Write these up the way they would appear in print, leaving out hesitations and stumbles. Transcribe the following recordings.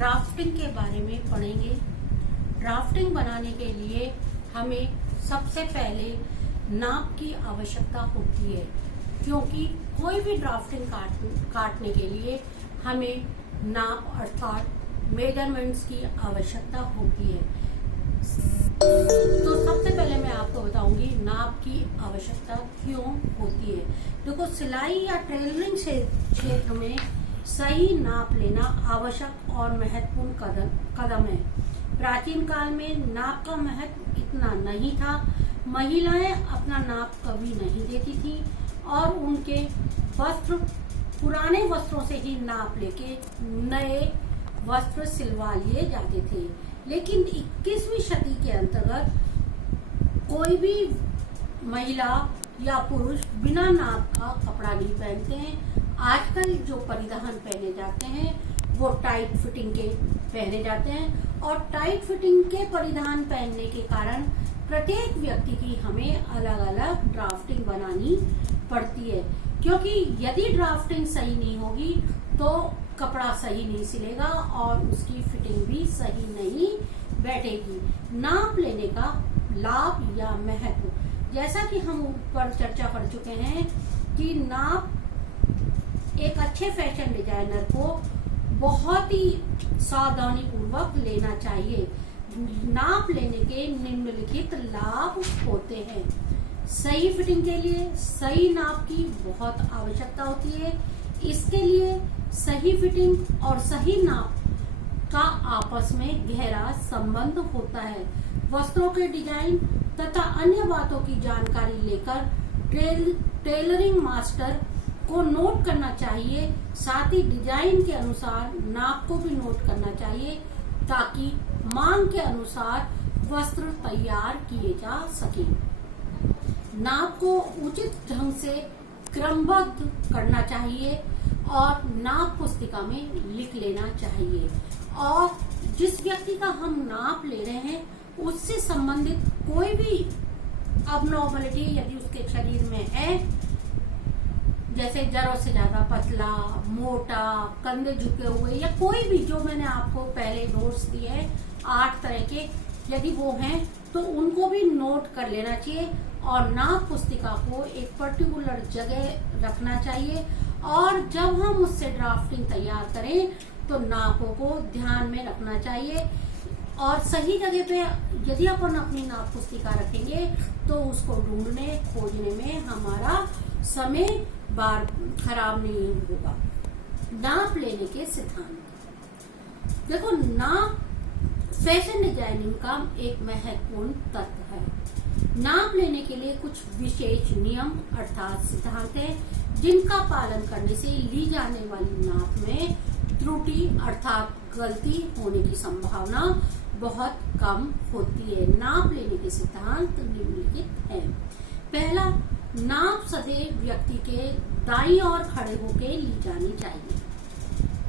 Drafting के बारे में पढ़ेंगे। ड्राफ्टिंग बनाने के लिए हमें सबसे पहले नाप की आवश्यकता होती है, क्योंकि कोई भी ड्राफ्टिंग काटने के लिए हमें नाप अर्थात मेजरमेंट्स की आवश्यकता होती है। तो सबसे पहले मैं आपको बताऊंगी नाप की आवश्यकता क्यों होती है। देखो, सिलाई या टेलरिंग क्षेत्र में सही नाप लेना आवश्यक और महत्वपूर्ण कदम है। प्राचीन काल में नाप का महत्व इतना नहीं था। महिलाएं अपना नाप कभी नहीं देती थी और उनके वस्त्र पुराने वस्त्रों से ही नाप लेके नए वस्त्र सिलवा लिए जाते थे। लेकिन 21वीं सदी के अंतर्गत कोई भी महिला या पुरुष बिना नाप का कपड़ा नहीं पहनते हैं। आजकल जो परिधान पहने जाते हैं वो टाइट फिटिंग के पहने जाते हैं और टाइट फिटिंग के परिधान पहनने के कारण प्रत्येक व्यक्ति की हमें अलग अलग ड्राफ्टिंग बनानी पड़ती है, क्योंकि यदि ड्राफ्टिंग सही नहीं होगी तो कपड़ा सही नहीं सिलेगा और उसकी फिटिंग भी सही नहीं बैठेगी। नाप लेने का लाभ या महत्व, जैसा कि हम ऊपर चर्चा कर चुके हैं कि नाप एक अच्छे फैशन डिजाइनर को बहुत ही सावधानी पूर्वक लेना चाहिए। नाप लेने के निम्नलिखित लाभ होते हैं। सही फिटिंग के लिए सही नाप की बहुत आवश्यकता होती है। इसके लिए सही फिटिंग और सही नाप का आपस में गहरा संबंध होता है। वस्त्रों के डिजाइन तथा अन्य बातों की जानकारी लेकर टेलरिंग मास्टर को नोट करना चाहिए। साथ ही डिजाइन के अनुसार नाप को भी नोट करना चाहिए ताकि मांग के अनुसार वस्त्र तैयार किए जा सके। नाप को उचित ढंग से क्रमबद्ध करना चाहिए और नाप पुस्तिका में लिख लेना चाहिए। और जिस व्यक्ति का हम नाप ले रहे हैं उससे संबंधित कोई भी अबनॉर्मलिटी यदि उसके शरीर में है, जैसे जरूरत से ज्यादा पतला, मोटा, कंधे झुके हुए या कोई भी, जो मैंने आपको पहले नोट्स दिए हैं 8 तरह के, यदि वो हैं तो उनको भी नोट कर लेना चाहिए और नाप पुस्तिका को एक पर्टिकुलर जगह रखना चाहिए। और जब हम उससे ड्राफ्टिंग तैयार करें तो नापों को ध्यान में रखना चाहिए और सही जगह पे यदि अपन अपनी नाप पुस्तिका रखेंगे तो उसको ढूंढने खोजने में हमारा समय बार खराब नहीं होगा। नाप लेने के सिद्धांत, देखो, नाप फैशन डिजाइनिंग का एक महत्वपूर्ण तत्व है। नाप लेने के लिए कुछ विशेष नियम अर्थात सिद्धांत है जिनका पालन करने से ली जाने वाली नाप में त्रुटि अर्थात गलती होने की संभावना बहुत कम होती है। नाप लेने के सिद्धांत निम्नलिखित है। पहला, नाप सदैव व्यक्ति के दाईं ओर खड़े होकर ली जानी चाहिए।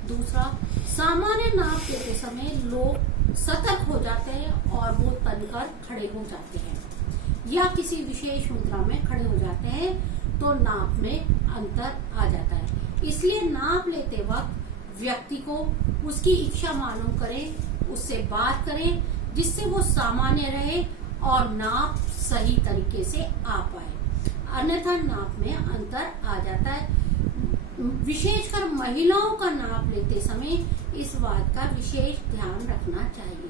दूसरा, सामान्य नाप लेते समय लोग सतर्क हो जाते हैं और वो तनकर खड़े हो जाते हैं या किसी विशेष मुद्रा में खड़े हो जाते हैं तो नाप में अंतर आ जाता है। इसलिए नाप लेते वक्त व्यक्ति को उसकी इच्छा मालूम करें, उससे बात करें जिससे वो सामान्य रहे और नाप सही तरीके से आ पाए, अन्यथा नाप में अंतर आ जाता है। विशेषकर महिलाओं का नाप लेते समय इस बात का विशेष ध्यान रखना चाहिए।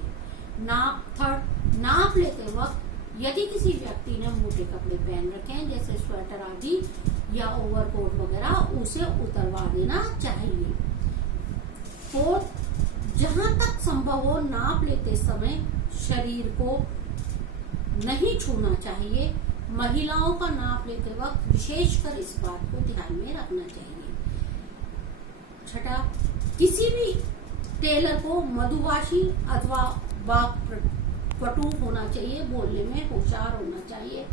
नाप लेते वक्त यदि किसी व्यक्ति ने मोटे कपड़े पहन रखे हैं जैसे स्वेटर आदि या ओवरकोट वगैरह, उसे उतरवा देना चाहिए। और जहां तक संभव हो नाप लेते समय शरीर को नहीं छूना चाहिए। महिलाओं का नाप लेते वक्त विशेषकर इस बात को ध्यान में रखना चाहिए। छठा, किसी भी टेलर को मधुभाषी अथवा वाक्पटु होना चाहिए, बोलने में होशियार होना चाहिए।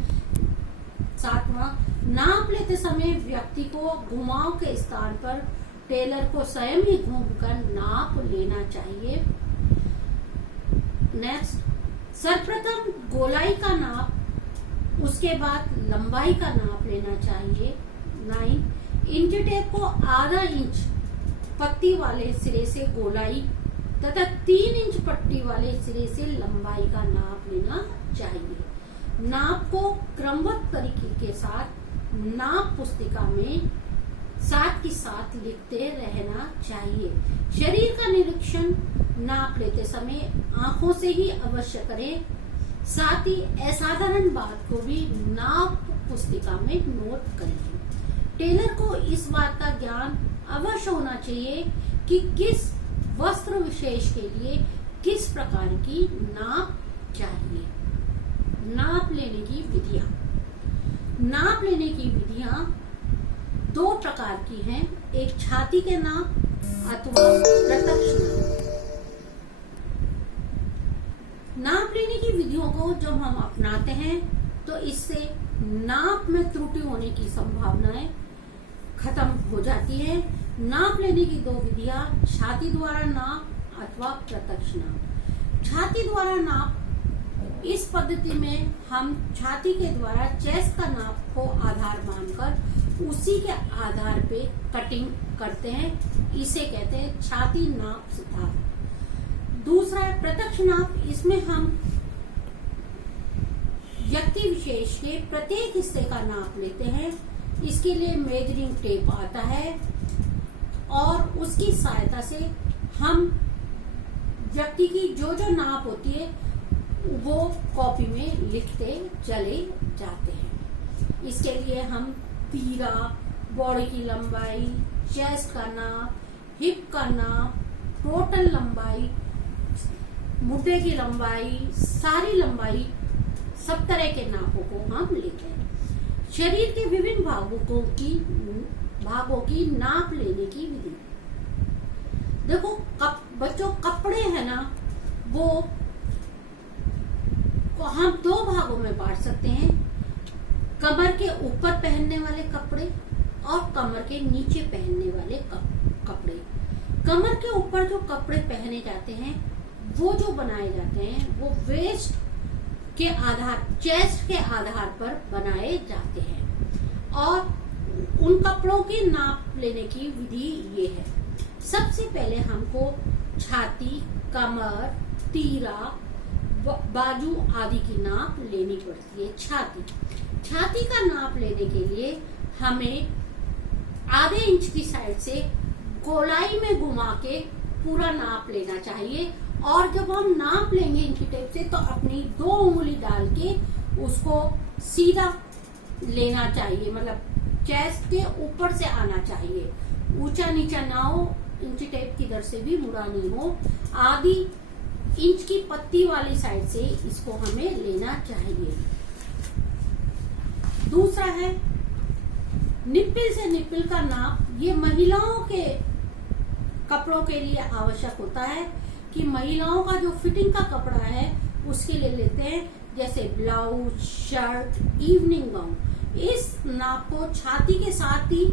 सातवां, नाप लेते समय व्यक्ति को घुमाव के स्थान पर टेलर को स्वयं ही घूमकर नाप लेना चाहिए। नेक्स्ट, सर्वप्रथम गोलाई का नाप, उसके बाद लंबाई का नाप लेना चाहिए। 9, इंच टेप को आधा इंच पत्ती वाले सिरे से गोलाई तथा 3 इंच पट्टी वाले सिरे से लंबाई का नाप लेना चाहिए। नाप को क्रमबद्ध तरीके के साथ नाप पुस्तिका में साथ ही साथ लिखते रहना चाहिए। शरीर का निरीक्षण नाप लेते समय आंखों से ही अवश्य करें। साथ ही असाधारण बात को भी नाप पुस्तिका में नोट करें। टेलर को इस बात का ज्ञान अवश्य होना चाहिए कि किस वस्त्र विशेष के लिए किस प्रकार की नाप चाहिए। नाप लेने की विधियां। नाप लेने की विधियां 2 प्रकार की हैं, एक छाती के नाप अथवा प्रत्यक्ष नाप। नाप लेने की विधियों को जब हम अपनाते हैं तो इससे नाप में त्रुटि होने की संभावनाएं खत्म हो जाती है। नाप लेने की 2 विधियां छाती द्वारा नाप अथवा प्रत्यक्ष नाप। छाती द्वारा नाप, इस पद्धति में हम छाती के द्वारा चेस्ट का नाप को आधार मानकर उसी के आधार पे कटिंग करते हैं। इसे कहते हैं छाती नाप सिद्धांत। दूसरा है प्रत्यक्ष नाप। इसमें हम व्यक्ति विशेष के प्रत्येक हिस्से का नाप लेते हैं। इसके लिए मेजरिंग टेप आता है और उसकी सहायता से हम व्यक्ति की जो जो नाप होती है वो कॉपी में लिखते चले जाते हैं। इसके लिए हम तीरा, बॉडी की लंबाई, चेस्ट का नाप, हिप का नाप, टोटल लंबाई, मुट्ठे की लंबाई, सारी लंबाई, सब तरह के नापों को हम लेते हैं। शरीर के विभिन्न भागों की नाप लेने की विधि। देखो बच्चों, कपड़े है ना, वो हम 2 भागों में बांट सकते हैं। कमर के ऊपर पहनने वाले कपड़े और कमर के नीचे पहनने वाले कपड़े। कमर के ऊपर जो कपड़े पहने जाते हैं वो जो बनाए जाते हैं वो वेस्ट के आधार, चेस्ट के आधार पर बनाए जाते हैं और उन कपड़ों की नाप लेने की विधि ये है। सबसे पहले हमको छाती, कमर, तीरा, बाजू आदि की नाप लेनी पड़ती है। छाती का नाप लेने के लिए हमें आधे इंच की साइड से गोलाई में घुमा के पूरा नाप लेना चाहिए और जब हम नाप लेंगे इंची टेप से तो अपनी 2 उंगली डाल के उसको सीधा लेना चाहिए, मतलब चेस्ट के ऊपर से आना चाहिए, ऊंचा नीचा ना हो, इंची टेप किधर से भी मुड़ा नहीं हो। आधी इंच की पत्ती वाली साइड से इसको हमें लेना चाहिए। दूसरा है निप्पल से निप्पल का नाप। ये महिलाओं के कपड़ों के लिए आवश्यक होता है कि महिलाओं का जो फिटिंग का कपड़ा है उसके लिए लेते हैं, जैसे ब्लाउज, शर्ट, इवनिंग गाउन। इस नाप को छाती के साथ ही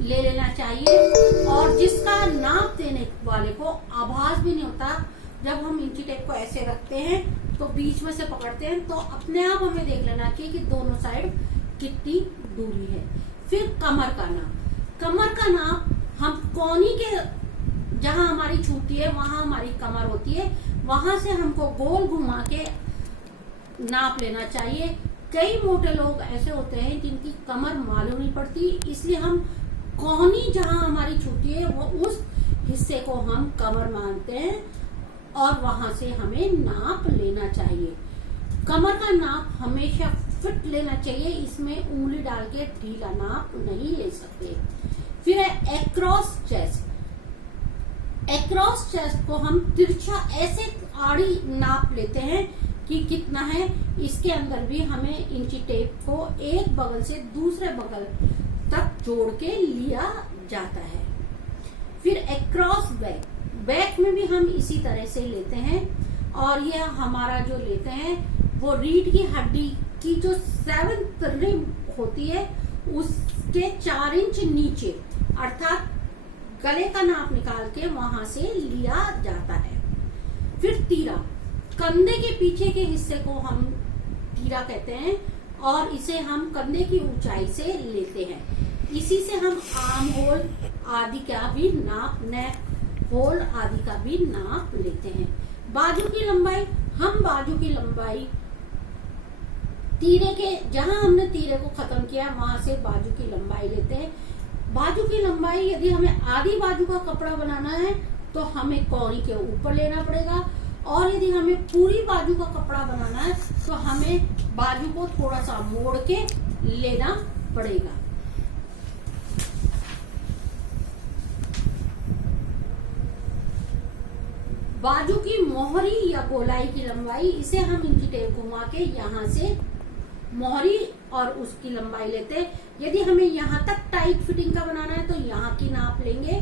ले लेना चाहिए और जिसका नाप देने वाले को आभास भी नहीं होता। जब हम इंची टेप को ऐसे रखते हैं तो बीच में से पकड़ते हैं तो अपने आप हमें देख लेना चाहिए कि दोनों साइड कितनी दूरी है। फिर कमर का नाप। कमर का नाप हम कोहनी के जहां हमारी छूती है वहां हमारी कमर होती है, वहां से हमको गोल घुमा के नाप लेना चाहिए। कई मोटे लोग ऐसे होते हैं जिनकी कमर मालूम नहीं पड़ती, इसलिए हम कोहनी जहां हमारी छूती है वो उस हिस्से को हम कमर मानते हैं और वहां से हमें नाप लेना चाहिए। कमर का नाप हमेशा फिट लेना चाहिए, इसमें उंगली डाल के ढीला नाप नहीं ले सकते। फिर है एक्रॉस चेस्ट। एक्रॉस चेस्ट को हम तिरछा ऐसे आड़ी नाप लेते हैं कि कितना है। इसके अंदर भी हमें इंची टेप को एक बगल से दूसरे बगल तक जोड़ के लिया जाता है। फिर एक्रॉस बैक। बैक में भी हम इसी तरह से लेते हैं और ये हमारा जो लेते हैं वो रीढ़ की हड्डी की जो 7th रिब होती है उसके 4 इंच नीचे, अर्थात गले का नाप निकाल के वहां से लिया जाता है। फिर तीरा। कंधे के पीछे के हिस्से को हम तीरा कहते हैं और इसे हम कंधे की ऊंचाई से लेते हैं। इसी से हम आर्म होल आदि का भी नाप, नेक होल आदि का भी नाप लेते हैं। बाजू की लंबाई, हम बाजू की लंबाई तीरे के, जहां हमने तीरे को खत्म किया वहां से बाजू की लंबाई लेते हैं। बाजू की लंबाई यदि हमें आधी बाजू का कपड़ा बनाना है तो हमें कौड़ी के ऊपर लेना पड़ेगा, और यदि हमें पूरी बाजू का कपड़ा बनाना है तो हमें बाजू को थोड़ा सा मोड़ के लेना पड़ेगा। बाजू की मोहरी या गोलाई की लंबाई, इसे हम इंची टेप घुमा के यहाँ से मोहरी और उसकी लंबाई लेते हैं। यदि हमें यहाँ तक टाइट फिटिंग का बनाना है तो यहाँ की नाप लेंगे